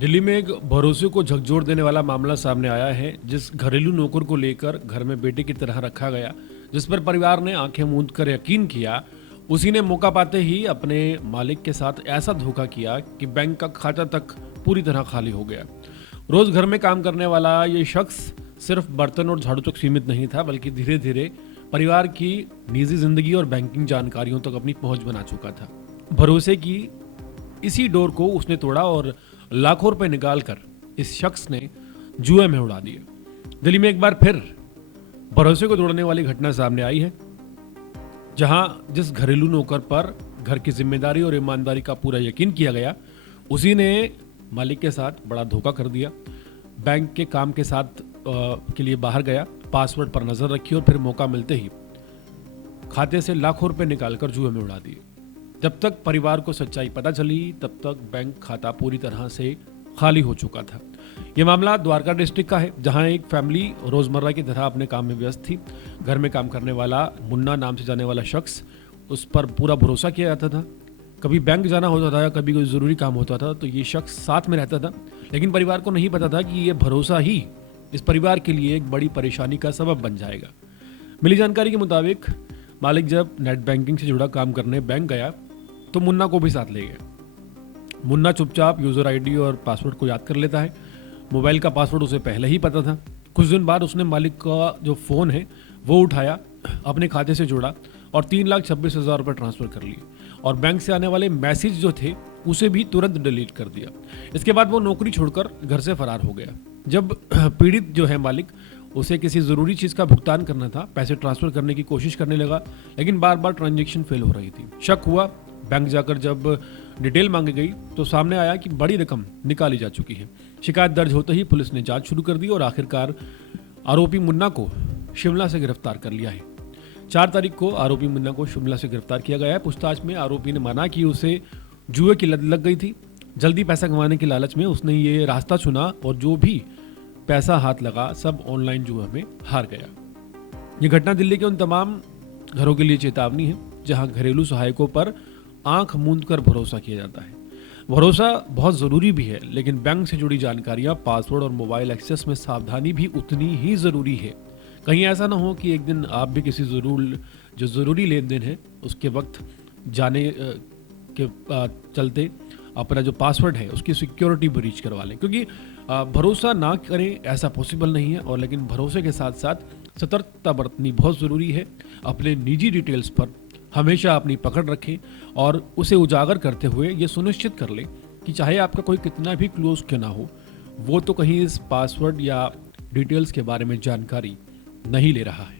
दिल्ली में एक भरोसे को झकझोर देने वाला मामला सामने आया है। जिस घरेलू नौकर को लेकर घर में बेटे की तरह रखा गया, जिस पर परिवार ने आंखें मूंद कर यकीन किया, उसी ने मौका पाते ही अपने मालिक के साथ ऐसा धोखा किया कि बैंक का खाता तक पूरी तरह खाली हो गया। रोज घर में काम करने वाला ये शख्स सिर्फ बर्तन और झाड़ू तक सीमित नहीं था, बल्कि धीरे धीरे परिवार की निजी जिंदगी और बैंकिंग जानकारियों तक अपनी पहुंच बना चुका था। भरोसे की इसी डोर को उसने तोड़ा और लाखों रुपए निकालकर इस शख्स ने जुए में उड़ा दिए। दिल्ली में एक बार फिर भरोसे को तोड़ने वाली घटना सामने आई है, जहां जिस घरेलू नौकर पर घर की जिम्मेदारी और ईमानदारी का पूरा यकीन किया गया, उसी ने मालिक के साथ बड़ा धोखा कर दिया। बैंक के काम के साथ के लिए बाहर गया, पासवर्ड पर नजर रखी और फिर मौका मिलते ही खाते से लाखों रुपए निकालकर जुए में उड़ा दिए। जब तक परिवार को सच्चाई पता चली, तब तक बैंक खाता पूरी तरह से खाली हो चुका था। यह मामला द्वारका डिस्ट्रिक्ट का है, जहां एक फैमिली रोजमर्रा की तरह अपने काम में व्यस्त थी। घर में काम करने वाला मुन्ना नाम से जाने वाला शख्स, उस पर पूरा भरोसा किया जाता था। कभी बैंक जाना होता था या कभी कोई ज़रूरी काम होता था तो ये शख्स साथ में रहता था, लेकिन परिवार को नहीं पता था कि ये भरोसा ही इस परिवार के लिए एक बड़ी परेशानी का सबब बन जाएगा। मिली जानकारी के मुताबिक मालिक जब नेट बैंकिंग से जुड़ा काम करने बैंक गया तो मुन्ना को भी साथ ले गया। मुन्ना चुपचाप यूज़र आईडी और पासवर्ड को याद कर लेता है। मोबाइल का पासवर्ड उसे पहले ही पता था। कुछ दिन बाद उसने मालिक का जो फ़ोन है वो उठाया, अपने खाते से जोड़ा और 3,26,000 रुपये ट्रांसफ़र कर लिए और बैंक से आने वाले मैसेज जो थे उसे भी तुरंत डिलीट कर दिया। इसके बाद वो नौकरी छोड़कर घर से फरार हो गया। जब पीड़ित जो है मालिक, उसे किसी ज़रूरी चीज़ का भुगतान करना था, पैसे ट्रांसफ़र करने की कोशिश करने लगा, लेकिन बार बार ट्रांजैक्शन फेल हो रही थी। शक हुआ, बैंक जाकर जब डिटेल मांगी गई तो सामने आया कि बड़ी रकम निकाली जा चुकी है। शिकायत दर्ज होते ही पुलिस ने जांच शुरू कर दी और आखिरकार आरोपी मुन्ना को शिमला से गिरफ्तार कर लिया है। 4 तारीख को आरोपी मुन्ना को शिमला से गिरफ्तार किया गया है। पूछताछ में आरोपी ने माना कि उसे जुए की लत लग गई थी। जल्दी पैसा कमाने के लालच में उसने ये रास्ता चुना और जो भी पैसा हाथ लगा सब ऑनलाइन जुए में हार गया। ये घटना दिल्ली के उन तमाम घरों के लिए चेतावनी है जहां घरेलू सहायकों पर आंख मूंद कर भरोसा किया जाता है। भरोसा बहुत ज़रूरी भी है, लेकिन बैंक से जुड़ी जानकारियां, पासवर्ड और मोबाइल एक्सेस में सावधानी भी उतनी ही ज़रूरी है। कहीं ऐसा ना हो कि एक दिन आप भी किसी ज़रूरी लेन देन है उसके वक्त जाने के चलते अपना जो पासवर्ड है उसकी सिक्योरिटी ब्रीच करवा लें, क्योंकि भरोसा ना करें ऐसा पॉसिबल नहीं है। और लेकिन भरोसे के साथ साथ सतर्कता बरतनी बहुत ज़रूरी है। अपने निजी डिटेल्स पर हमेशा अपनी पकड़ रखें और उसे उजागर करते हुए ये सुनिश्चित कर लें कि चाहे आपका कोई कितना भी क्लोज क्यों ना हो, वो तो कहीं इस पासवर्ड या डिटेल्स के बारे में जानकारी नहीं ले रहा है।